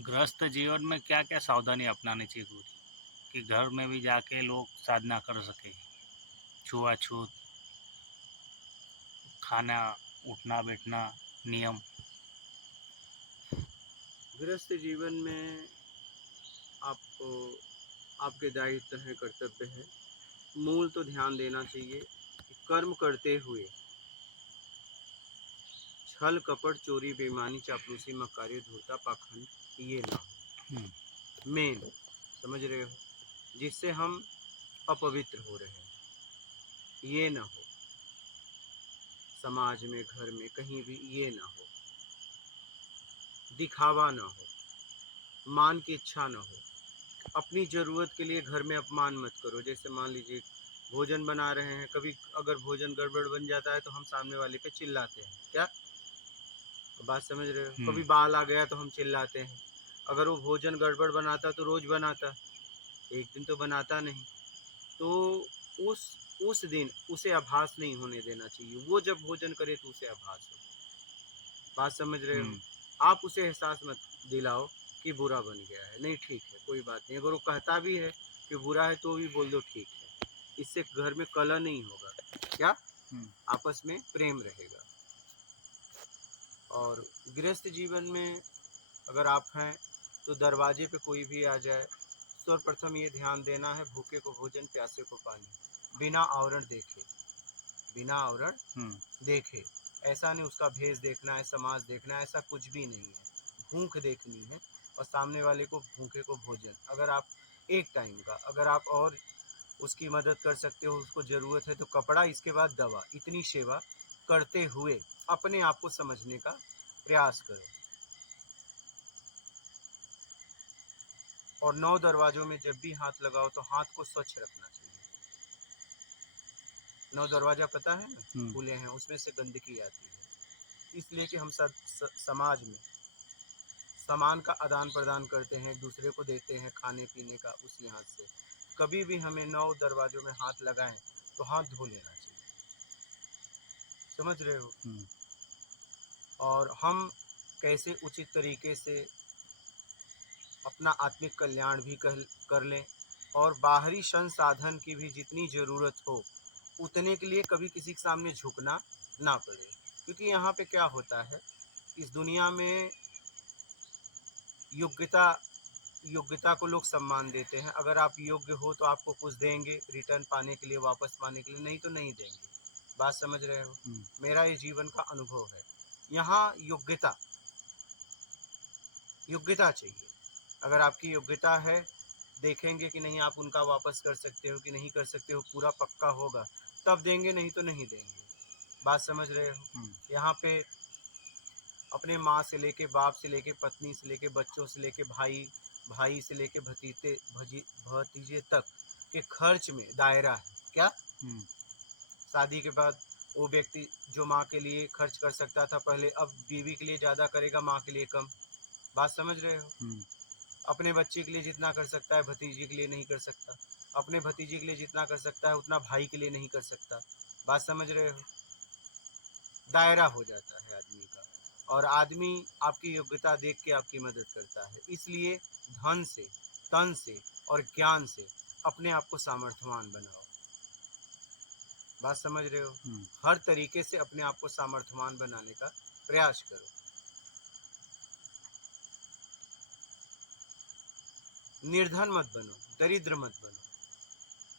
गृहस्थ जीवन में क्या क्या सावधानी अपनानी चाहिए पूरी कि घर में भी जाके लोग साधना कर सके। छुआछूत, खाना, उठना बैठना, नियम। गृहस्थ जीवन में आपको आपके दायित्व है, कर्तव्य है। मूल तो ध्यान देना चाहिए कि कर्म करते हुए छल कपट चोरी बेईमानी चापलूसी मक्कारी धूर्तता पाखंड ये ना हम्म, हो। मेन समझ रहे हो, जिससे हम अपवित्र हो रहे हैं ये ना हो। समाज में, घर में, कहीं भी ये ना हो। दिखावा ना हो, मान की इच्छा ना हो। अपनी ज़रूरत के लिए घर में अपमान मत करो। जैसे मान लीजिए भोजन बना रहे हैं, कभी अगर भोजन गड़बड़ बन जाता है तो हम सामने वाले पे चिल्लाते हैं। क्या बात समझ रहे हो? हम्म, कभी बाल आ गया तो हम चिल्लाते हैं। अगर वो भोजन गड़बड़ बनाता तो रोज बनाता, एक दिन तो बनाता नहीं। तो उस उस दिन उसे आभास नहीं होने देना चाहिए। वो जब भोजन करे तो उसे आभास हो। बात समझ रहे हो? हम्म, आप उसे एहसास मत दिलाओ कि बुरा बन गया है। नहीं, ठीक है, कोई बात नहीं। अगर वो कहता भी है कि बुरा है तो भी बोल दो ठीक है। इससे घर में कलह नहीं होगा। क्या हम्म, आपस में प्रेम रहेगा। और गृहस्थ जीवन में अगर आप हैं तो दरवाजे पे कोई भी आ जाए, सर्वप्रथम ये ध्यान देना है, भूखे को भोजन प्यासे को पानी, बिना आवरण देखे। बिना आवरण हम्म, देखे, ऐसा नहीं उसका भेष देखना है, समाज देखना है, ऐसा कुछ भी नहीं है। भूख देखनी है और सामने वाले को, भूखे को भोजन। अगर आप एक टाइम का, अगर आप और उसकी मदद कर सकते हो, उसको ज़रूरत है तो कपड़ा, इसके बाद दवा। इतनी सेवा करते हुए अपने आप को समझने का प्रयास करो। और 9 दरवाज़ों में जब भी हाथ लगाओ तो हाथ को स्वच्छ रखना चाहिए। 9 दरवाज़ा पता है ना, हम्म, खुले हैं, उसमें से गंदगी आती है। इसलिए कि हम सब समाज में सामान का आदान प्रदान करते हैं, दूसरे को देते हैं खाने पीने का, उसी हाथ से। कभी भी हमें 9 दरवाज़ों में हाथ लगाएं तो हाथ धो लेना चाहिए। समझ रहे हो? हम्म, और हम कैसे उचित तरीके से अपना आत्मिक कल्याण भी कर लें, और बाहरी संसाधन की भी जितनी ज़रूरत हो उतने के लिए कभी किसी के सामने झुकना ना पड़े। क्योंकि यहाँ पे क्या होता है, इस दुनिया में योग्यता योग्यता को लोग सम्मान देते हैं। अगर आप योग्य हो तो आपको कुछ देंगे रिटर्न पाने के लिए, वापस पाने के लिए, नहीं तो नहीं देंगे। बात समझ रहे हो? हम्म, मेरा ये जीवन का अनुभव है। यहाँ योग्यता योग्यता चाहिए। अगर आपकी योग्यता है, देखेंगे कि नहीं आप उनका वापस कर सकते हो कि नहीं कर सकते हो, पूरा पक्का होगा तब देंगे, नहीं तो नहीं देंगे। बात समझ रहे हो? हम्म, यहाँ पे अपने माँ से लेके, बाप से लेके, पत्नी से लेके, बच्चों से लेके, भाई भाई से लेके भतीजे तक के खर्च में दायरा है। क्या हम्म, शादी के बाद वो व्यक्ति जो माँ के लिए खर्च कर सकता था पहले, अब बीवी के लिए ज़्यादा करेगा, माँ के लिए कम। बात समझ रहे हो? हम्म, अपने बच्चे के लिए जितना कर सकता है भतीजे के लिए नहीं कर सकता। अपने भतीजे के लिए जितना कर सकता है उतना भाई के लिए नहीं कर सकता। बात समझ रहे हो? दायरा हो जाता है आदमी का। और आदमी आपकी योग्यता देख के आपकी मदद करता है। इसलिए धन से, तन से और ज्ञान से अपने आप को सामर्थ्यवान बनाओ। बात समझ रहे हो? हम्म, हर तरीके से अपने आप को सामर्थ्यवान बनाने का प्रयास करो। निर्धन मत बनो, दरिद्र मत बनो,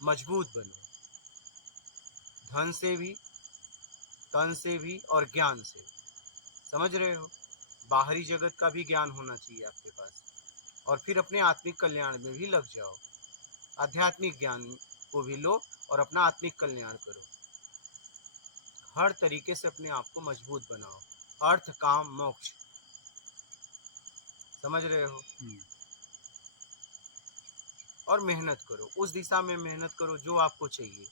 मजबूत बनो। धन से भी, तन से भी और ज्ञान से। समझ रहे हो? बाहरी जगत का भी ज्ञान होना चाहिए आपके पास। और फिर अपने आत्मिक कल्याण में भी लग जाओ। आध्यात्मिक ज्ञान को भी लो और अपना आत्मिक कल्याण करो। हर तरीके से अपने आप को मजबूत बनाओ। अर्थ काम मोक्ष। समझ रहे हो? हम्म, और मेहनत करो, उस दिशा में मेहनत करो जो आपको चाहिए।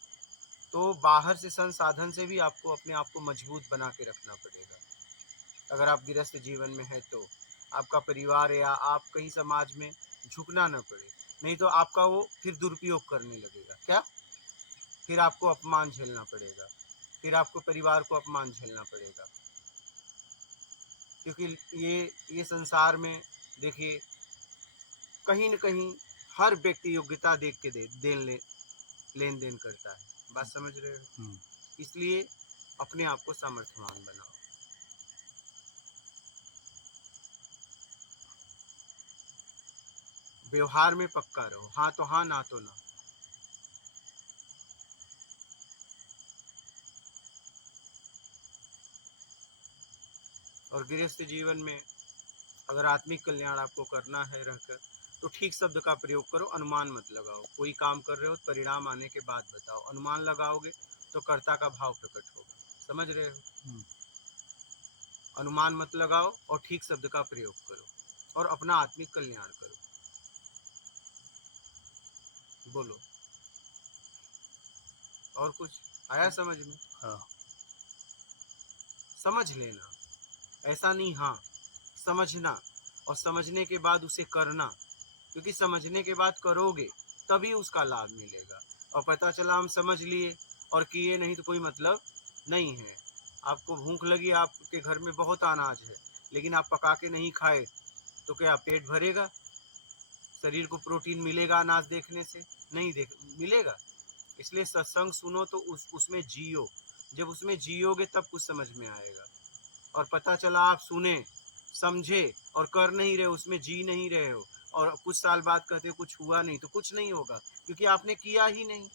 तो बाहर से संसाधन से भी आपको अपने आप को मजबूत बना के रखना पड़ेगा। अगर आप गृहस्थ जीवन में हैं तो आपका परिवार या आप कहीं समाज में झुकना न पड़े। नहीं तो आपका वो फिर दुरुपयोग करने लगेगा। क्या फिर आपको अपमान झेलना पड़ेगा, फिर आपको परिवार को अपमान झेलना पड़ेगा। क्योंकि ये संसार में देखिए, कहीं न कहीं हर व्यक्ति योग्यता देख के लेन देन करता है। बात समझ रहे हो? हम्म, इसलिए अपने आप को सामर्थ्यवान बनाओ। व्यवहार में पक्का रहो, हाँ तो हाँ, ना तो ना। और गृहस्थ जीवन में अगर आत्मिक कल्याण आपको करना है रहकर, तो ठीक शब्द का प्रयोग करो, अनुमान मत लगाओ। कोई काम कर रहे हो, परिणाम आने के बाद बताओ। अनुमान लगाओगे तो कर्ता का भाव प्रकट होगा। समझ रहे हो? हम्म। अनुमान मत लगाओ और ठीक शब्द का प्रयोग करो और अपना आत्मिक कल्याण करो। बोलो, और कुछ आया समझ में? हाँ। समझ लेना, ऐसा नहीं, हाँ समझना, और समझने के बाद उसे करना, क्योंकि समझने के बाद करोगे तभी उसका लाभ मिलेगा। और पता चला हम समझ लिए और किए नहीं तो कोई मतलब नहीं है। आपको भूख लगी, आपके घर में बहुत अनाज है, लेकिन आप पका के नहीं खाए तो क्या पेट भरेगा? शरीर को प्रोटीन मिलेगा अनाज देखने से? नहीं देख मिलेगा। इसलिए सत्संग सुनो तो उसमें जियो। जब उसमें जियोगे तब कुछ समझ में आएगा। और पता चला आप सुने, समझे और कर नहीं रहे, उसमें जी नहीं रहे हो, और कुछ साल बाद कहते हो कुछ हुआ नहीं, तो कुछ नहीं होगा, क्योंकि आपने किया ही नहीं।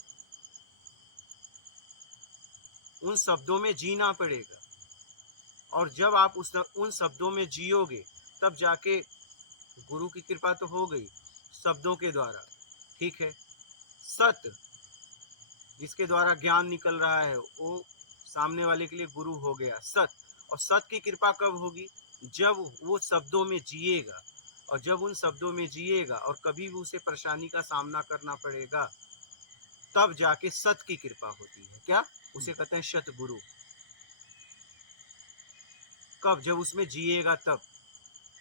उन शब्दों में जीना पड़ेगा, और जब आप उन शब्दों में जियोगे तब जाके गुरु की कृपा तो हो गई शब्दों के द्वारा, ठीक है। सत्य जिसके द्वारा ज्ञान निकल रहा है वो सामने वाले के लिए गुरु हो गया, सत्य। और सत्य की कृपा कब होगी? जब वो शब्दों में जिएगा, और जब उन शब्दों में जिएगा और कभी भी उसे परेशानी का सामना करना पड़ेगा, तब जाके सत्य की कृपा होती है। क्या उसे कहते हैं? सतगुरु। कब? जब उसमें जिएगा तब।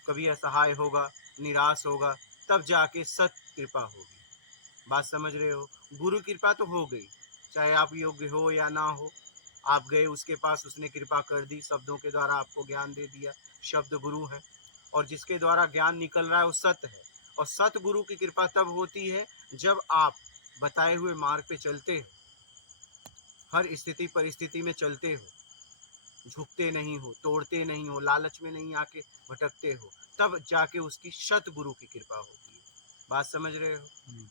कभी असहाय होगा, निराश होगा, तब जाके सत्य कृपा होगी। बात समझ रहे हो? गुरु कृपा तो हो गई, चाहे आप योग्य हो या ना हो, आप गए उसके पास, उसने कृपा कर दी, शब्दों के द्वारा आपको ज्ञान दे दिया। शब्द गुरु है, और जिसके द्वारा ज्ञान निकल रहा है वो सत्य है। और सत्य गुरु की कृपा तब होती है जब आप बताए हुए मार्ग पे चलते हो, हर स्थिति परिस्थिति में चलते हो, झुकते नहीं हो, तोड़ते नहीं हो, लालच में नहीं आके भटकते हो, तब जाके उसकी सत गुरु की कृपा होती है। बात समझ रहे हो? हम्म।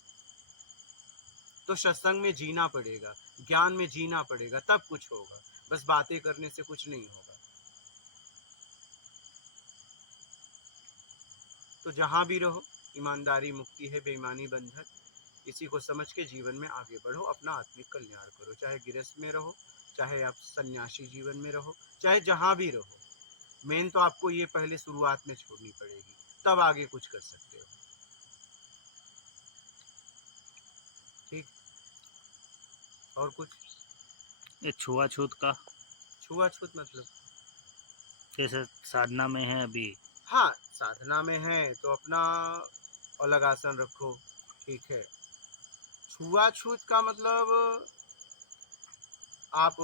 तो सत्संग में जीना पड़ेगा, ज्ञान में जीना पड़ेगा, तब कुछ होगा। बस बातें करने से कुछ नहीं होगा। तो जहां भी रहो, ईमानदारी मुक्ति है, बेईमानी बंधन। इसी को समझ के जीवन में आगे बढ़ो, अपना आत्मिक कल्याण करो। चाहे गृहस्थ में रहो, चाहे आप सन्यासी जीवन में रहो, चाहे जहां भी रहो। मेन तो आपको ये पहले शुरुआत में छोड़नी पड़ेगी, तब आगे कुछ कर सकते हो। ठीक। और कुछ? ये छुआछूत का छुआछूत मतलब? जैसे साधना में है अभी। हाँ, साधना में है तो अपना अलग आसन रखो, ठीक है। छुआछूत का मतलब आप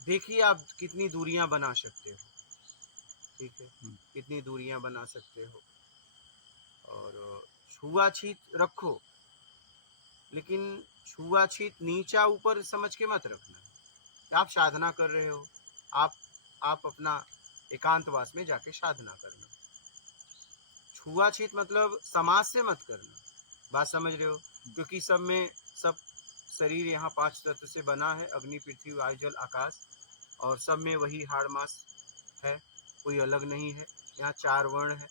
देखिए आप कितनी दूरियां बना सकते हो, ठीक है, हम्म, कितनी दूरियां बना सकते हो। और छुआछूत रखो, लेकिन छुआछूत नीचा ऊपर समझ के मत रखना। आप साधना कर रहे हो, आप आप अपना एकांतवास में जाके साधना करना। छुआछूत मतलब समाज से मत करना। बात समझ रहे हो? क्योंकि सब शरीर यहाँ 5 तत्व से बना है, अग्नि पृथ्वी वायु जल आकाश, और सब में वही हाड़ मांस है, कोई अलग नहीं है। यहाँ 4 वर्ण है,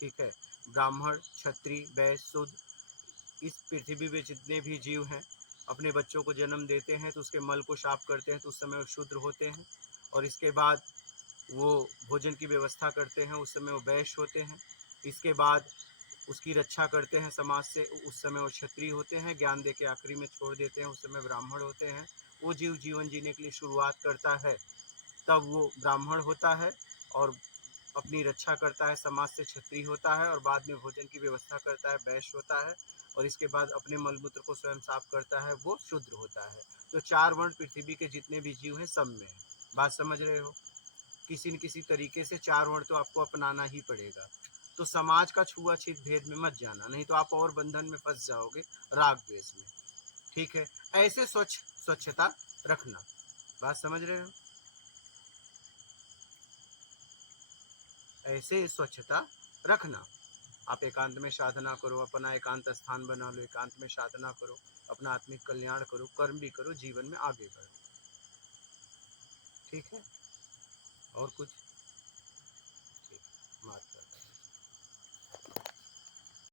ठीक है। ब्राह्मण, क्षत्रिय, वैश्य, शूद्र। इस पृथ्वी पे जितने भी जीव हैं, अपने बच्चों को जन्म देते हैं तो उसके मल को साफ करते हैं, तो उस समय वो शूद्र होते हैं। और इसके बाद वो भोजन की व्यवस्था करते हैं, उस समय वो वैश्य होते हैं। इसके बाद उसकी रक्षा करते हैं समाज से, उस समय वो क्षत्रिय होते हैं। ज्ञान दे के आखिरी में छोड़ देते हैं, उस समय ब्राह्मण होते हैं। वो जीव जीवन जीने के लिए शुरुआत करता है, तब वो ब्राह्मण होता है, और अपनी रक्षा करता है समाज से, क्षत्रिय होता है। और बाद में भोजन की व्यवस्था करता है, वैश्य होता है। और इसके बाद अपने मलमूत्र को स्वयं साफ करता है, वो शूद्र होता है। तो 4 वर्ण पृथ्वी के जितने भी जीव हैं सब में है। बात समझ रहे हो? किसी न किसी तरीके से 4 वर्ण तो आपको अपनाना ही पड़ेगा। तो समाज का छुआछूत भेद में मत जाना, नहीं तो आप और बंधन में फंस जाओगे, राग द्वेष में। ठीक है, ऐसे स्वच्छता रखना। बात समझ रहे हो? ऐसे स्वच्छता रखना। आप एकांत में साधना करो, अपना एकांत स्थान बना लो, एकांत में साधना करो, अपना आत्मिक कल्याण करो, कर्म भी करो, जीवन में आगे बढ़ो। ठीक है, और कुछ? ठीक,